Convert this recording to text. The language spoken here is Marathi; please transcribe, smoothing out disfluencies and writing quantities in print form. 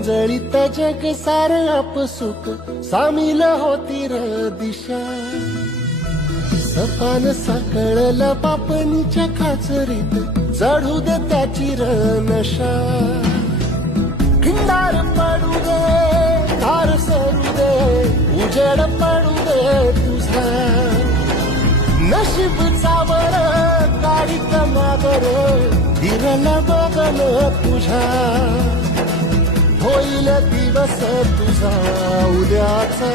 गोंधळीत जग सार आपसुक सामील होती र दिशा. सपान साकळलं पापणीच्या खाचरीत चढू दे त्याची र नशा. खिंडार पडू दे धार सरू दे उजेड पडू दे तुझा. नशीब चावर काळीत मागर हिरला बघल तुझ्या. होईल दिवस तुझा उद्याचा